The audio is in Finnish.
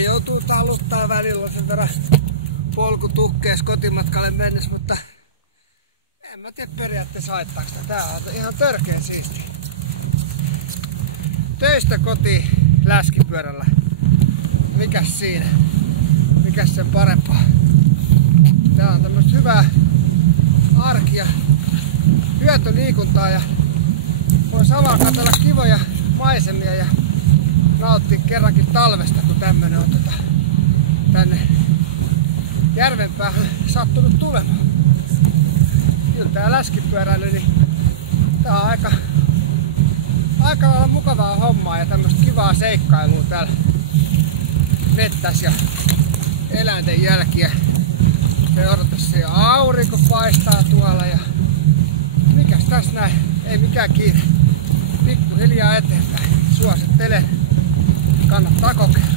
vähän joutuu taluttaa välillä sen verran polku tukkees kotimatkalle mennessä, mutta en mä tiedä periaatteessa haittaako sitä. Tää on ihan törkeen siisti. Töistä kotiin läskipyörällä. Mikäs siinä? Mikäs sen parempaa? Tää on tämmöstä hyvää arkia, hyötyliikuntaa ja voi samalla katsella kivoja maisemia ja nauttia kerrankin talvesta, kun tämmönen on tänne järven päähän sattunut tulemaan. Kyllä tää läskipyöräily, niin tää on aika lailla mukavaa hommaa ja tämmöstä kivaa seikkailua täällä mettäs ja eläinten jälkiä. Se odotas se aurinko paistaa tuolla ja mikäs tässä näin, ei mikään kiire. Pikkuhiljaa eteenpäin. Suosittelen. Kannattaa kokea.